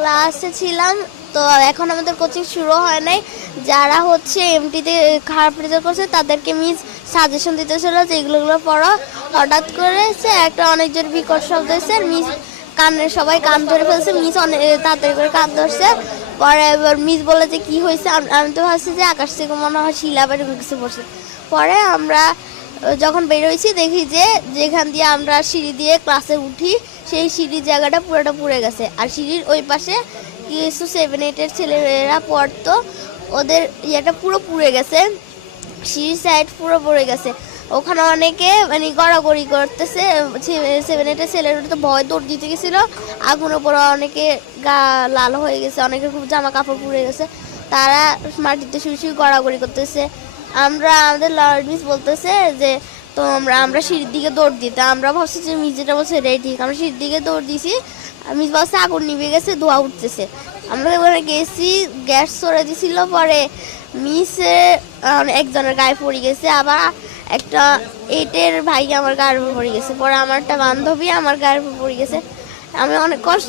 ক্লাসে ছিলাম। তো এখন আমাদের কোচিং শুরু হয় নাই। যারা হচ্ছে এমটিতে খারাপ রেজাল্ট করছে তাদেরকে মিস সাজেশন দিতেছিল যে এগুলো পড়ো। হঠাৎ করে একটা অনেক জোর বিকট শব্দ হয়েছে, মিস সবাই কান ধরে ফেলছে, মিস অনেক তাড়াতাড়ি করে কান ধরছে। পরে এবার মিস বলে যে কি হয়েছে, আমি তো ভাবছি যে আকাশ থেকে মনে হয় শিলা বের কিছু পড়ছে। পরে আমরা যখন বের হয়েছি দেখি যে যেখান দিয়ে আমরা সিঁড়ি দিয়ে ক্লাসে উঠি সেই সিঁড়ির জায়গাটা পুরোটা পুড়ে গেছে। আর সিঁড়ির ওই পাশে কিছু 7-8-এর ছেলেরা পড়তো, ওদের ইয়েটা পুরো পুড়ে গেছে, সিঁড়ির সাইড পুরো পড়ে গেছে। ওখানে অনেকে মানে গড়াগড়ি করতেছে, 7-8-এর ছেলেরা তো ভয় দৌড় দিতে গেছিলো। আগুনের পরে অনেকে গা লাল হয়ে গেছে, অনেকের খুব জামা কাপড় পুড়ে গেছে, তারা মাটিতে শুয়ে গড়াগড়ি করতেছে। আমাদের লর্ড মিস বলতেছে যে তো আমরা সিঁড়ির দিকে দৌড় দিতে, আমরা ভাবছি যে মিস যেটা বলছে এটাই ঠিক। আমরা সিঁড়ির দিকে দৌড় দিছি, মিস বলছে আগুন নিভে গেছে, ধোঁয়া উঠতেছে। আমরা ওখানে গেছি, গ্যাস সরে দিছিল। পরে মিসে একজনের গায়ে পড়ে গেছে, আবার একটা 8-এর ভাই আমার গায়ের উপর পড়ে গেছে। পরে আমার একটা বান্ধবী আমার গায়ের উপর পড়ে গেছে। আমি অনেক কষ্ট